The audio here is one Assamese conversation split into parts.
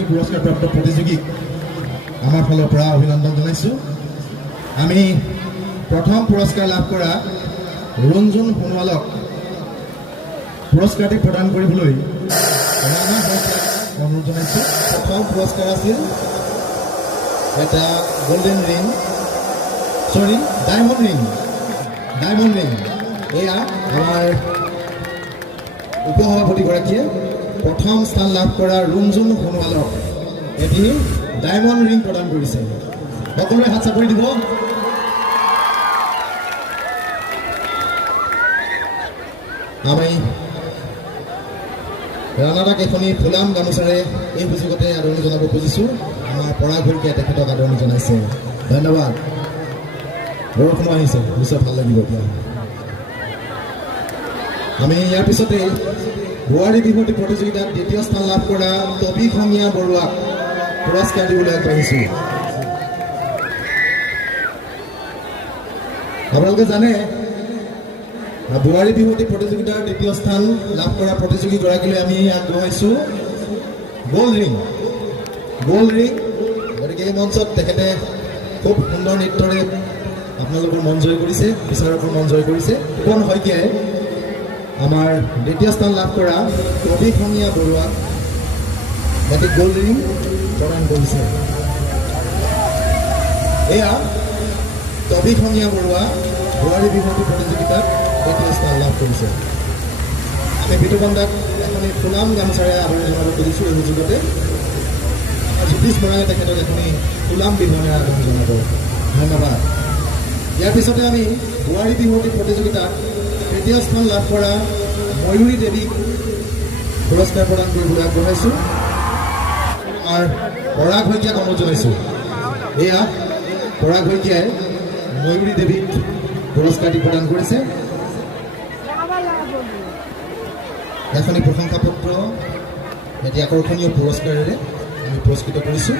দুগৰাকী পুৰস্কাৰপ্ৰাপ্ত প্ৰতিযোগীক আমাৰ ফালৰ পৰা অভিনন্দন জনাইছোঁ। আমি প্ৰথম পুৰস্কাৰ লাভ কৰা ৰঞ্জুন সোণোৱালক পুৰস্কাৰটি প্ৰদান কৰিবলৈ অনুৰোধ জনাইছোঁ। প্ৰথম পুৰস্কাৰ আছিল এটা গোল্ডেন ৰিং, ডায়মণ্ড ৰিং। এয়া আমাৰ উপসভাপতিগৰাকীয়ে প্ৰথম স্থান লাভ কৰা ৰঞ্জুন সোণোৱালক এটি ডায়মণ্ড ৰিং প্ৰদান কৰিছে। সকলোৱে হাত চাপৰি দিব। আমি ৰাণাদাক এখনি ফুলাম গামোচাৰে এই সুযোগতে আদৰণি জনাব খুজিছোঁ। আমাৰ পৰাগ শইকীয়াই তেখেতক আদৰণি জনাইছে। ধন্যবাদ। বৰষুণো আহিছে, নিশ্চয় ভাল লাগিব এতিয়া। আমি ইয়াৰ পিছতে বোৱাৰী বিহুৱতী প্ৰতিযোগিতাত দ্বিতীয় স্থান লাভ কৰা তবিসমীয়া বৰুৱাক পুৰস্কাৰ দিবলৈ আগবাঢ়িছোঁ। আপোনালোকে জানে বোৱাৰী বিহুৱতী প্ৰতিযোগিতাৰ দ্বিতীয় স্থান লাভ কৰা প্ৰতিযোগীগৰাকীলৈ আমি আগবঢ়াইছোঁ গ'ল্ড ৰিং। গতিকে এই মঞ্চত তেখেতে খুব সুন্দৰ নৃত্যৰে আপোনালোকৰ মন জয় কৰিছে, বিচাৰকৰ মন জয় কৰিছে। ফুকন শইকীয়াই আমাৰ দ্বিতীয় স্থান লাভ কৰা তবিসমীয়া বৰুৱাক এটি গ'ল্ড ৰিং প্ৰদান কৰিছে। এয়া তবিসমীয়া বৰুৱা বোৱাৰী বিহুৱতী প্ৰতিযোগিতাত দ্বিতীয় স্থান লাভ কৰিছে। আমি বিতুপন দাক এখনি ফুলাম গামোচাৰে আদৰণি জনাব খুজিছোঁ। এই সুযোগতে জ্যোতিষ বৰাই তেখেতক এখনি ফুলাম বিহুৱানেৰে আদৰণি জনাব। ধন্যবাদ। ইয়াৰ পিছতে আমি বোৱাৰী বিহুৱতী প্ৰতিযোগিতাত তৃতীয় স্থান লাভ কৰা ময়ূৰী দেৱীক পুৰস্কাৰ প্ৰদান কৰিবলৈ আগবঢ়াইছোঁ। আমাৰ পৰাগ শইকীয়াক অনুৰোধ জনাইছোঁ। এয়া পৰাগ শইকীয়াই ময়ূৰী দেৱীক পুৰস্কাৰটি প্ৰদান কৰিছে। এখনি প্ৰশংসা পত্ৰ এটি আকৰ্ষণীয় পুৰস্কাৰেৰে আমি পুৰস্কৃত কৰিছোঁ।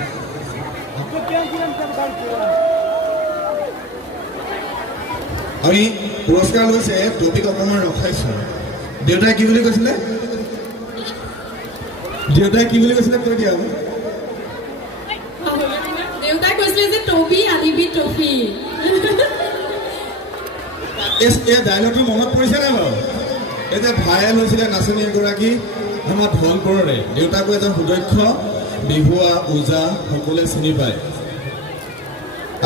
আমি পুৰস্কাৰ লৈছে টপিক অকণমান ৰখাইছোঁ। দেউতাই কি বুলি কৈছিলে কৈ দিয়া। দেউতাই কৈছিলে যে টপি আনিবি ট্ৰফি। এই ডাইলগটো মনত পৰিছে নাই বাৰু? এই যে ভাইৰেল হৈছিলে নাচনী এগৰাকী আমাৰ ধলপুৰৰে। দেউতাকো এজন সুদক্ষ বিহুৱা ওজা, সকলোৱে চিনি পায়।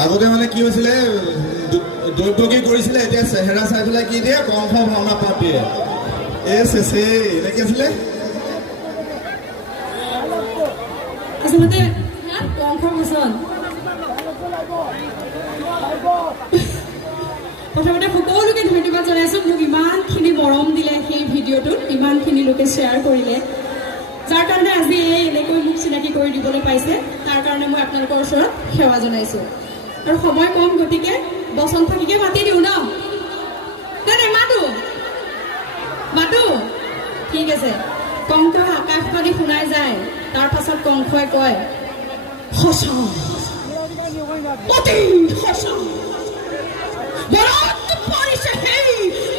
আগতে মানে কি হৈছিলে, দৈৱকী কৰিছিলে, এতিয়া চেহেৰা চাই পেলাই কি দিয়ে, কংস ভাওনা পাত দিয়ে। এনেকে আছিলে আচলতে কংসৰ বচন। প্ৰথমতে সকলোকে ধন্যবাদ জনাইছোঁ। মোক ইমানখিনি মৰম দিলে সেই ভিডিঅ'টোত, ইমানখিনি লোকে শ্বেয়াৰ কৰিলে, যাৰ কাৰণে আজি এনেকৈ মোক চিনাকি কৰি দিবলৈ পাইছে। তাৰ কাৰণে মই আপোনালোকৰ ওচৰত সেৱা জনাইছোঁ। আৰু সময় কম, গতিকে বচন থাকিকে মাতি দিওঁ ন? মাতো ঠিক আছে। কংস আকাশবাণী শুনাই যায়, তাৰ পাছত কংসই কয় সঁচা, অতি সঁচা, বৰত পৰিছে সেই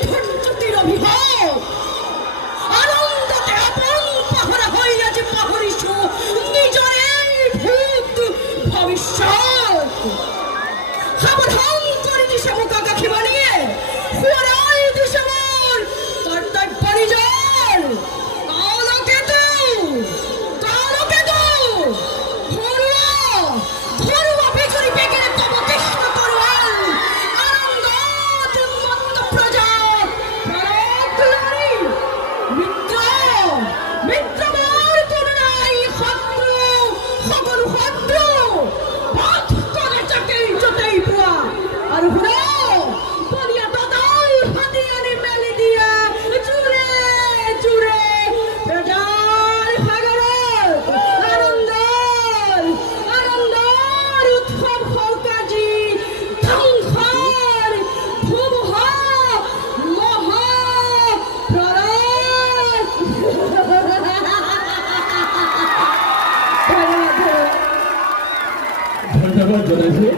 ধনজ্যোতিৰ অভিভাৱ। আনন্দতে আপোন পাহৰা হৈ আজি পাহৰিছোঁ নিজৰে ভূত ভৱিষ্যত। সাৱধান কৰি দিছে মোক আকাশীবাণীয়ে, সোঁৱৰাই দিছে মোৰ কৰ্তব্য নিজৰ। ধন্যবাদ জনাইছোঁ।